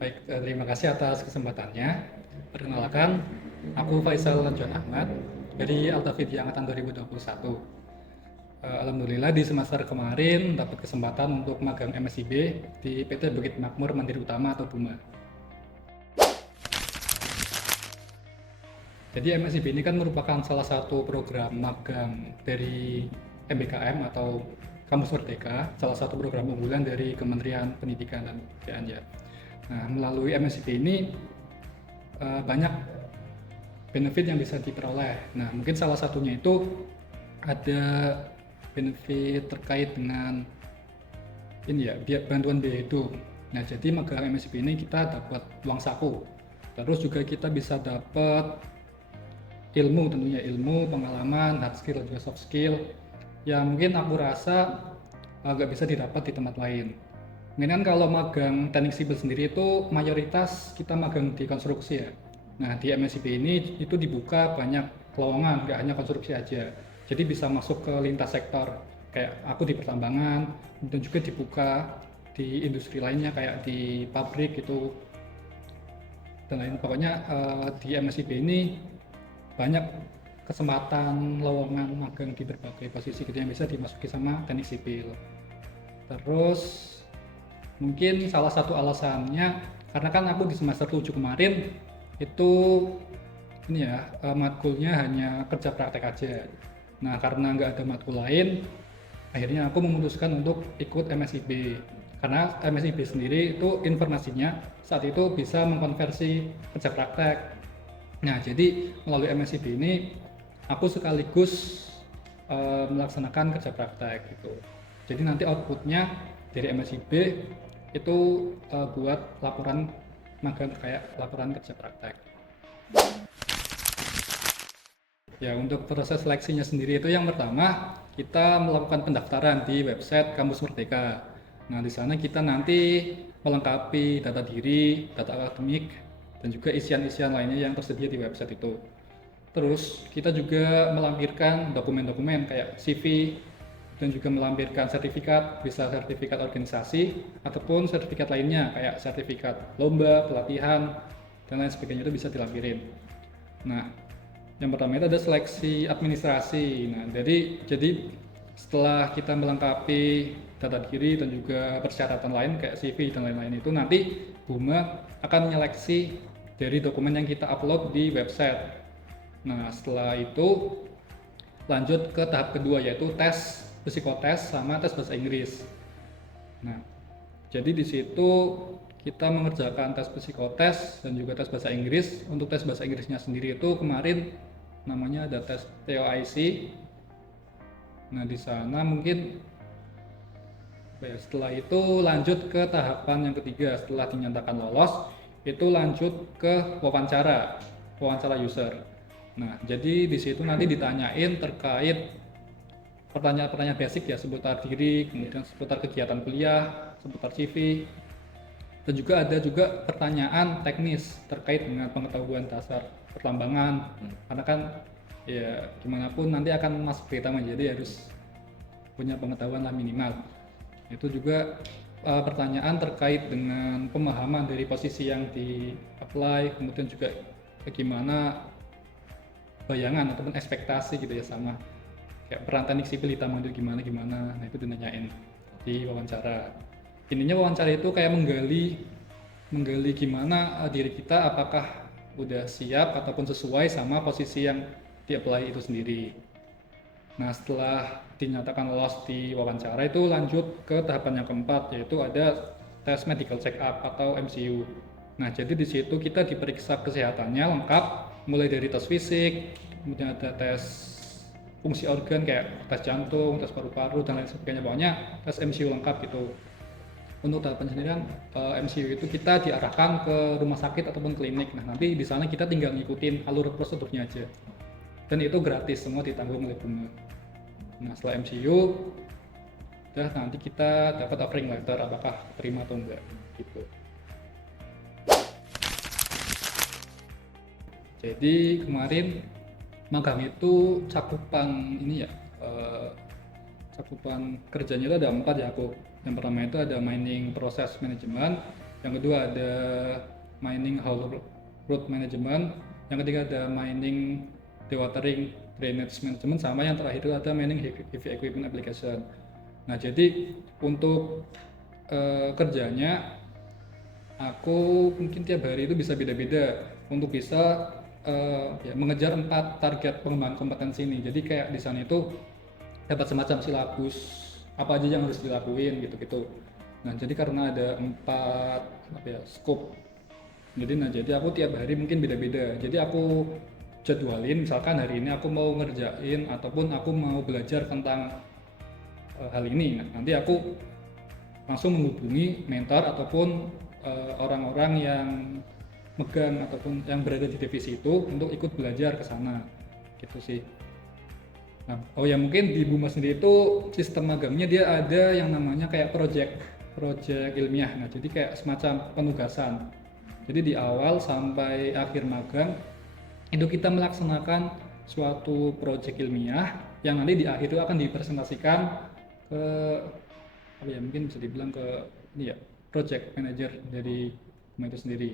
Baik, terima kasih atas kesempatannya. Perkenalkan, aku Faisal Lanjuan Ahmad dari Altavidi Angkatan 2021. Alhamdulillah di semester kemarin dapat kesempatan untuk magang MSIB di PT Bukit Makmur Mandiri Utama atau BUMA. Jadi MSIB ini kan merupakan salah satu program magang dari MBKM atau Kampus Merdeka, salah satu program unggulan dari Kementerian Pendidikan dan Kebudayaan ya. Nah, melalui MSIB ini banyak benefit yang bisa diperoleh. Nah, mungkin salah satunya itu ada benefit terkait dengan ini ya, bantuan biaya hidup. Nah, jadi magang MSIB ini kita dapat uang saku. Terus juga kita bisa dapat ilmu, tentunya ilmu, pengalaman, hard skill juga soft skill yang mungkin aku rasa nggak bisa didapat di tempat lain. Mungkin kan kalau magang teknik sipil sendiri itu mayoritas kita magang di konstruksi ya. Nah, di MSIB ini itu dibuka banyak lowongan, nggak hanya konstruksi aja. Jadi bisa masuk ke lintas sektor, kayak aku di pertambangan, dan juga dibuka di industri lainnya kayak di pabrik itu dan lain. Pokoknya di MSIB ini banyak kesempatan lowongan magang di berbagai posisi gitu yang bisa dimasuki sama teknik sipil. Terus mungkin salah satu alasannya karena kan aku di semester 7 kemarin itu ini ya matkulnya hanya kerja praktek aja. Nah, karena nggak ada matkul lain, akhirnya aku memutuskan untuk ikut MSIB. Karena MSIB sendiri itu informasinya saat itu bisa mengkonversi kerja praktek. Nah, jadi melalui MSIB ini aku sekaligus melaksanakan kerja praktek gitu. Jadi nanti outputnya dari MSIB itu buat laporan magang kayak laporan kerja praktek. Ya, untuk proses seleksinya sendiri itu yang pertama kita melakukan pendaftaran di website Kampus Merdeka. Nah, di sana kita nanti melengkapi data diri, data akademik, dan juga isian-isian lainnya yang tersedia di website itu. Terus kita juga melampirkan dokumen-dokumen kayak CV dan juga melampirkan sertifikat, bisa sertifikat organisasi ataupun sertifikat lainnya kayak sertifikat lomba, pelatihan, dan lain sebagainya itu bisa dilampirin. Nah, yang pertama itu ada seleksi administrasi. Nah, jadi setelah kita melengkapi data diri dan juga persyaratan lain kayak CV dan lain-lain itu nanti BUMA akan menyeleksi dari dokumen yang kita upload di website. Nah, setelah itu lanjut ke tahap kedua yaitu tes psikotes sama tes bahasa Inggris. Nah, jadi di situ kita mengerjakan tes psikotes dan juga tes bahasa Inggris. Untuk tes bahasa Inggrisnya sendiri itu kemarin namanya ada tes TOIC. Nah, di sana mungkin setelah itu lanjut ke tahapan yang ketiga. Setelah dinyatakan lolos, itu lanjut ke wawancara user. Nah, jadi di situ nanti ditanyain terkait pertanyaan-pertanyaan basic ya seputar diri, kemudian seputar kegiatan kuliah, seputar CV, dan juga ada juga pertanyaan teknis terkait dengan pengetahuan dasar pertambangan. Karena kan ya gimana pun nanti akan masuk pertama, jadi harus punya pengetahuan lah minimal. Itu juga pertanyaan terkait dengan pemahaman dari posisi yang di apply, kemudian juga bagaimana bayangan ataupun ekspektasi gitu ya sama kayak peran teknik sipil ditambah itu gimana. Nah, itu dinanyain di wawancara. Intinya wawancara itu kayak menggali gimana diri kita apakah udah siap ataupun sesuai sama posisi yang di-apply itu sendiri. Nah, setelah dinyatakan lolos di wawancara itu lanjut ke tahapan yang keempat yaitu ada tes medical check up atau MCU. Nah, jadi di situ kita diperiksa kesehatannya lengkap mulai dari tes fisik, kemudian ada tes fungsi organ kayak tes jantung, tes paru-paru dan lain sebagainya, pokoknya tes MCU lengkap gitu. Untuk tahapan sendiri kan MCU itu kita diarahkan ke rumah sakit ataupun klinik. Nah, nanti di sana kita tinggal ngikutin alur prosedurnya aja. Dan itu gratis, semua ditanggung oleh BUMA. Nah, setelah MCU nanti kita dapat offering letter apakah terima atau enggak gitu. Jadi kemarin magang itu cakupan ini ya, cakupan kerjanya itu ada 4 ya aku. Yang pertama itu ada mining proses management, Yang kedua ada mining haul road management, yang ketiga ada mining dewatering drainage management, sama yang terakhir itu ada mining heavy equipment application. Nah jadi untuk kerjanya aku mungkin tiap hari itu bisa beda-beda untuk bisa ya, mengejar 4 target pengembangan kompetensi ini. Jadi kayak di sana itu dapat semacam silabus apa aja yang harus dilakuin gitu-gitu. Nah jadi karena ada 4 apa ya, scope, jadi aku tiap hari mungkin beda-beda. Jadi aku jadwalin, misalkan hari ini aku mau ngerjain ataupun aku mau belajar tentang hal ini. Nah, nanti aku langsung menghubungi mentor ataupun orang-orang yang megang ataupun yang berada di divisi itu untuk ikut belajar ke sana gitu sih. Nah, oh ya mungkin di Buma sendiri itu sistem magangnya dia ada yang namanya kayak project ilmiah. Nah jadi kayak semacam penugasan. Jadi di awal sampai akhir magang itu kita melaksanakan suatu project ilmiah yang nanti di akhir itu akan dipresentasikan ke apa ya, mungkin bisa dibilang ke ini ya, project manager dari Buma itu sendiri.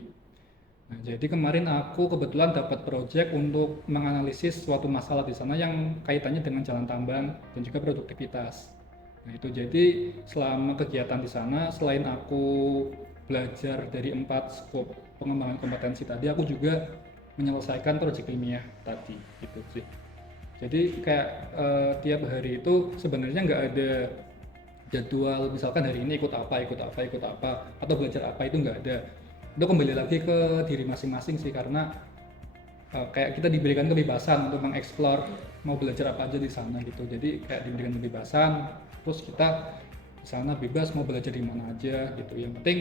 Nah, jadi kemarin aku kebetulan dapat project untuk menganalisis suatu masalah di sana yang kaitannya dengan jalan tambang dan juga produktivitas. Nah, itu jadi selama kegiatan di sana selain aku belajar dari 4 scope pengembangan kompetensi tadi, aku juga menyelesaikan project ilmiah tadi gitu sih. Jadi kayak tiap hari itu sebenarnya nggak ada jadwal misalkan hari ini ikut apa atau belajar apa, itu nggak ada. Itu kembali lagi ke diri masing-masing sih, karena kayak kita diberikan kebebasan untuk mengeksplor mau belajar apa aja di sana gitu. Jadi kayak diberikan kebebasan, terus kita di sana bebas mau belajar di mana aja gitu. Yang penting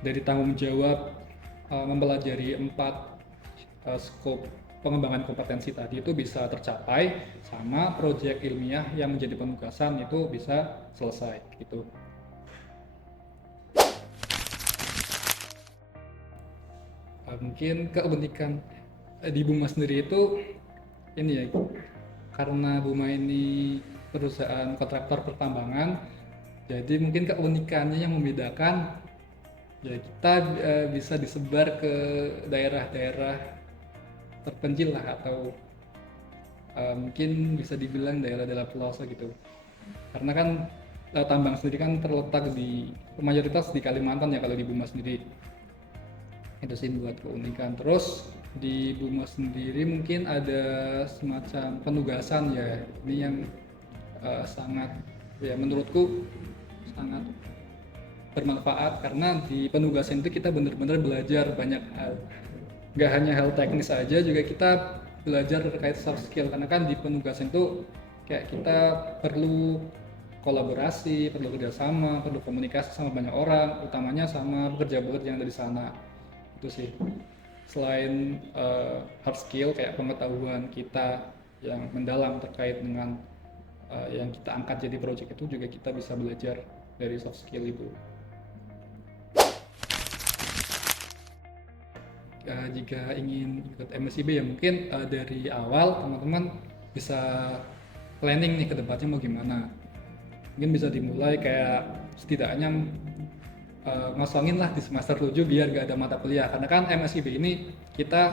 dari tanggung jawab mempelajari 4 scope pengembangan kompetensi tadi itu bisa tercapai, sama proyek ilmiah yang menjadi penugasan itu bisa selesai gitu. Mungkin keunikan di Buma sendiri itu ini ya, karena Buma ini perusahaan kontraktor pertambangan, jadi mungkin keunikannya yang membedakan ya kita bisa disebar ke daerah-daerah terpencil lah, atau mungkin bisa dibilang daerah-daerah pelosok gitu. Karena kan tambang sendiri kan terletak di mayoritas di Kalimantan ya kalau di Buma sendiri. Itu sih buat keunikan. Terus di Buma sendiri mungkin ada semacam penugasan ya. Ini yang sangat ya menurutku sangat bermanfaat, karena di penugasan itu kita benar-benar belajar banyak hal. Nggak hanya hal teknis aja, juga kita belajar terkait soft skill, karena kan di penugasan itu kayak kita perlu kolaborasi, perlu kerjasama, perlu komunikasi sama banyak orang, utamanya sama pekerja-pekerja yang ada di sana. Itu sih. Selain hard skill kayak pengetahuan kita yang mendalam terkait dengan yang kita angkat jadi project, itu juga kita bisa belajar dari soft skill itu. Jika ingin ikut MSIB ya mungkin dari awal teman-teman bisa planning nih ke depannya mau gimana. Mungkin bisa dimulai kayak setidaknya ngosongin lah di semester 7 biar gak ada mata kuliah, karena kan MSIB ini kita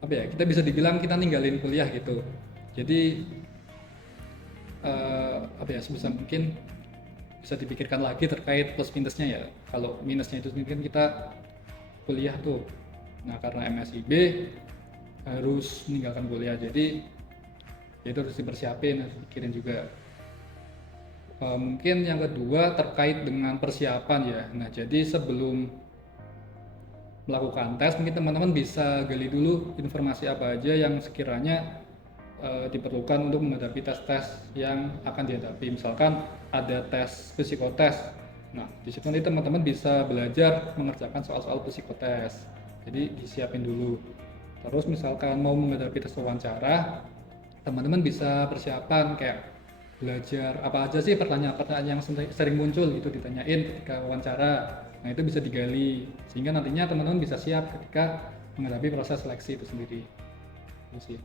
apa ya, kita bisa dibilang kita ninggalin kuliah gitu. Jadi apa ya, sebisa mungkin bisa dipikirkan lagi terkait plus minusnya ya. Kalau minusnya itu mungkin kita kuliah tuh. Nah karena MSIB harus meninggalkan kuliah, jadi itu harus dipersiapin, harus dipikirin juga. Mungkin yang kedua terkait dengan persiapan ya. Nah jadi sebelum melakukan tes mungkin teman-teman bisa gali dulu informasi apa aja yang sekiranya diperlukan untuk menghadapi tes-tes yang akan dihadapi. Misalkan ada tes psikotes. Nah, di situ nanti teman-teman bisa belajar mengerjakan soal-soal psikotes. Jadi disiapin dulu. Terus misalkan mau menghadapi tes wawancara, teman-teman bisa persiapan kayak belajar apa aja sih pertanyaan-pertanyaan yang sering muncul gitu ditanyain ketika wawancara. Nah, itu bisa digali sehingga nantinya teman-teman bisa siap ketika menghadapi proses seleksi itu sendiri. Itu sih.